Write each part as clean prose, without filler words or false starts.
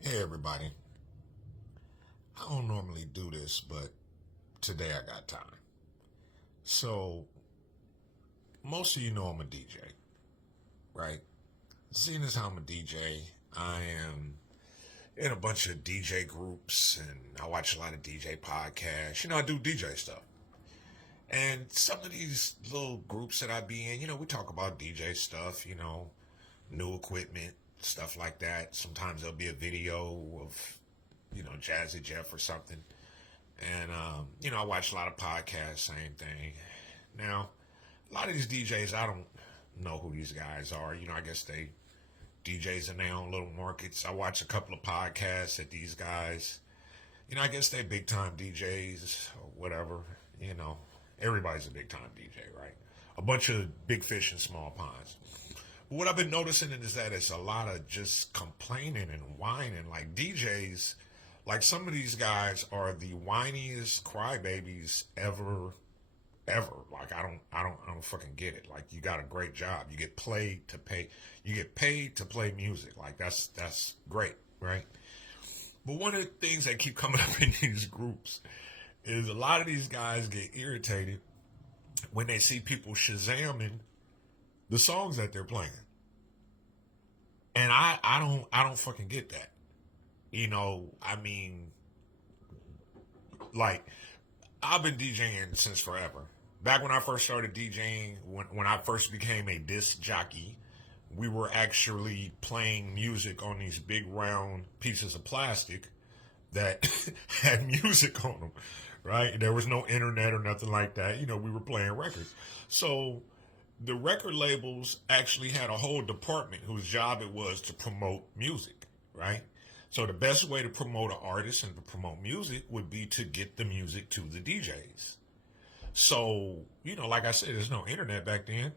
Hey everybody. I don't normally do this, but today I got time. So, most of you know I'm a DJ, right? Seeing as how I'm a DJ, I am in a bunch of DJ groups and I watch a lot of DJ podcasts. I do DJ stuff. And some of these little groups that I be in, we talk about DJ stuff, new equipment, stuff like that. Sometimes there'll be a video of, Jazzy Jeff or something. And, I watch a lot of podcasts, same thing. Now, a lot of these DJs, I don't know who these guys are. I guess they DJs in their own little markets. I watch a couple of podcasts that these guys, I guess they big time DJs or whatever. Everybody's a big time DJ, right? A bunch of big fish in small ponds. But what I've been noticing is that it's a lot of just complaining and whining. Like DJs, like some of these guys are the whiniest crybabies ever. Like I don't fucking get it. Like you got a great job. You get paid to play music. Like that's great, right? But one of the things that keep coming up in these groups is a lot of these guys get irritated when they see people shazamming the songs that they're playing. And I don't fucking get that. Like I've been DJing since forever. Back when I first started DJing, when I first became a disc jockey, we were actually playing music on these big round pieces of plastic that had music on them, right? There was no internet or nothing like that. We were playing records. So the record labels actually had a whole department whose job it was to promote music, right? So the best way to promote an artist and to promote music would be to get the music to the DJs. So, like I said, there's no internet back then.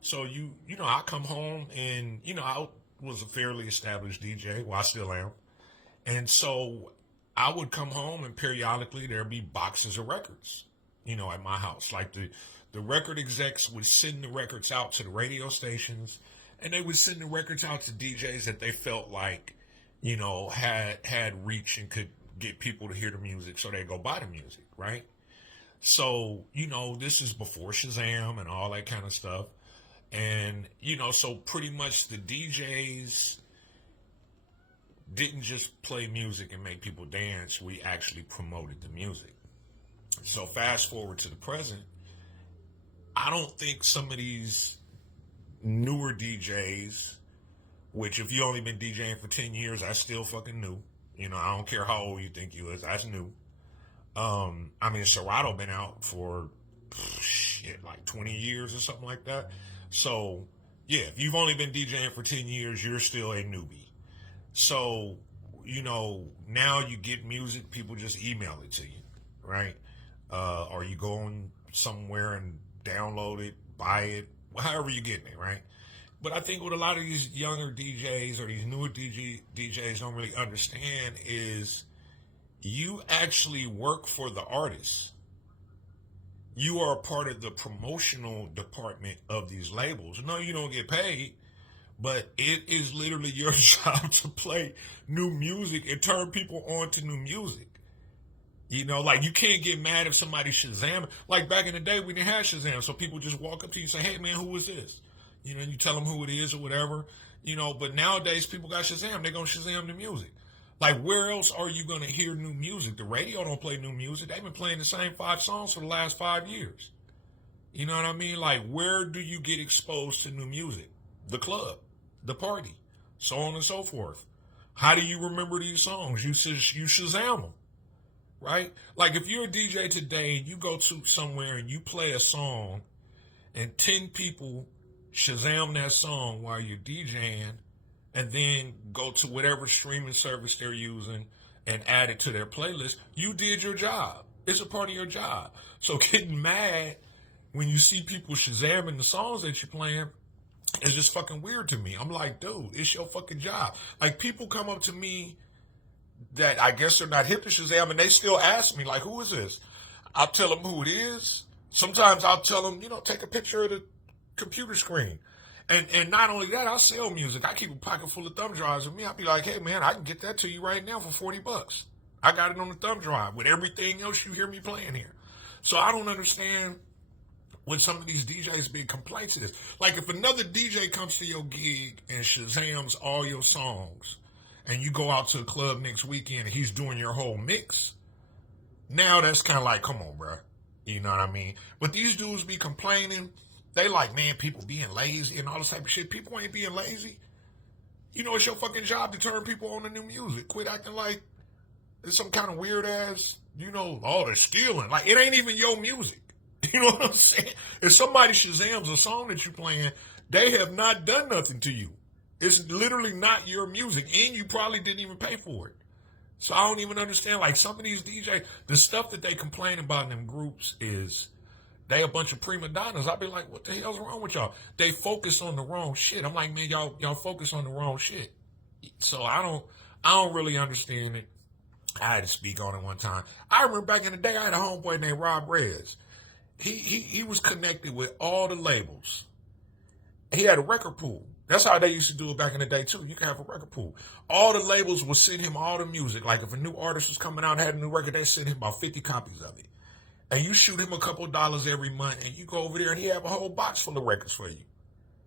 So I come home and, I was a fairly established DJ. Well, I still am. And so I would come home and periodically there'd be boxes of records, at my house. Like the record execs would send the records out to the radio stations and they would send the records out to DJs that they felt like, had reach and could get people to hear the music so they go buy the music, right? So, this is before Shazam and all that kind of stuff. And, so pretty much the DJs didn't just play music and make people dance. We actually promoted the music. So fast forward to the present, I don't think some of these newer DJs, which if you only been DJing for 10 years, that's still fucking new. I don't care how old you think you is, that's new. Serato been out for like 20 years or something like that. So yeah, if you've only been DJing for 10 years, you're still a newbie. So, now you get music, people just email it to you, right? Or you go on somewhere and download it, buy it, however you're getting it, right? But I think what a lot of these younger DJs or these newer DJs don't really understand is you actually work for the artist. You are a part of the promotional department of these labels. No, you don't get paid, but it is literally your job to play new music and turn people on to new music. Like you can't get mad if somebody Shazam. Like back in the day, we didn't have Shazam, so people just walk up to you and say, "Hey, man, who is this?" And you tell them who it is or whatever. But nowadays people got Shazam. They're gonna Shazam the music. Like where else are you gonna hear new music? The radio don't play new music. They've been playing the same 5 songs for the last 5 years. You know what I mean? Like where do you get exposed to new music? The club, the party, so on and so forth. How do you remember these songs? You Shazam them. Right? Like if you're a DJ today and you go to somewhere and you play a song and 10 people Shazam that song while you're DJing and then go to whatever streaming service they're using and add it to their playlist, you did your job. It's a part of your job. So getting mad when you see people Shazamming the songs that you're playing is just fucking weird to me. I'm like, dude, it's your fucking job. Like people come up to me that I guess they're not hip to Shazam and they still ask me like, who is this? I'll tell them who it is. Sometimes I'll tell them, take a picture of the computer screen. And not only that, I sell music. I keep a pocket full of thumb drives with me. I'll be like, hey man, I can get that to you right now for $40. I got it on the thumb drive with everything else you hear me playing here. So I don't understand what some of these DJs big complaints is. Like if another DJ comes to your gig and Shazams all your songs, and you go out to a club next weekend and he's doing your whole mix, now that's kind of like, come on, bro. You know what I mean? But these dudes be complaining. They like, man, people being lazy and all this type of shit. People ain't being lazy. You know, it's your fucking job to turn people on to new music. Quit acting like it's some kind of weird ass, you know, oh, they're stealing. Like, it ain't even your music. You know what I'm saying? If somebody Shazams a song that you playing, they have not done nothing to you. It's literally not your music, and you probably didn't even pay for it. So I don't even understand. Like some of these DJs, the stuff that they complain about in them groups is they a bunch of prima donnas. I'll be like, what the hell's wrong with y'all? They focus on the wrong shit. I'm like, man, y'all focus on the wrong shit. So I don't really understand it. I had to speak on it one time. I remember back in the day, I had a homeboy named Rob Rez. He was connected with all the labels. He had a record pool. That's how they used to do it back in the day too. You can have a record pool. All the labels would send him all the music. Like if a new artist was coming out and had a new record, they send him about 50 copies of it. And you shoot him a couple of dollars every month, and you go over there and he have a whole box full of records for you.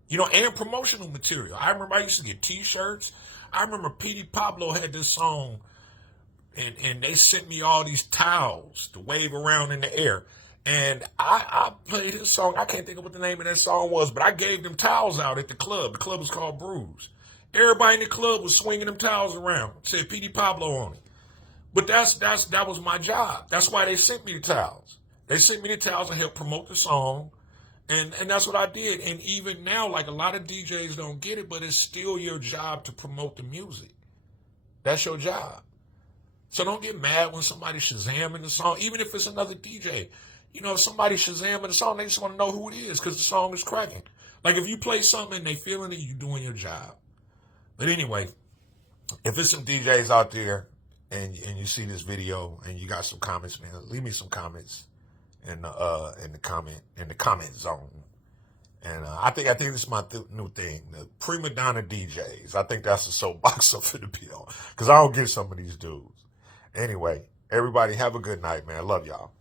You know, and promotional material. I remember I used to get T-shirts. I remember Petey Pablo had this song, and they sent me all these towels to wave around in the air. And I played his song. I can't think of what the name of that song was, but I gave them towels out at the club. The club was called Bruise. Everybody in the club was swinging them towels around. It said Petey Pablo on it. But that was my job. That's why they sent me the towels. They sent me the towels and helped promote the song. And that's what I did. And even now, like a lot of DJs don't get it, but it's still your job to promote the music. That's your job. So don't get mad when somebody's Shazamming the song, even if it's another DJ. You know, if somebody's Shazamming the song, they just want to know who it is because the song is cracking. Like if you play something and they feeling it, you doing your job. But anyway, if there's some DJs out there and you see this video and you got some comments, man, leave me some comments in the comment zone. And I think this is my new thing, the prima donna DJs. I think that's a soapbox up for the bill because I don't get some of these dudes. Anyway, everybody have a good night, man. I love y'all.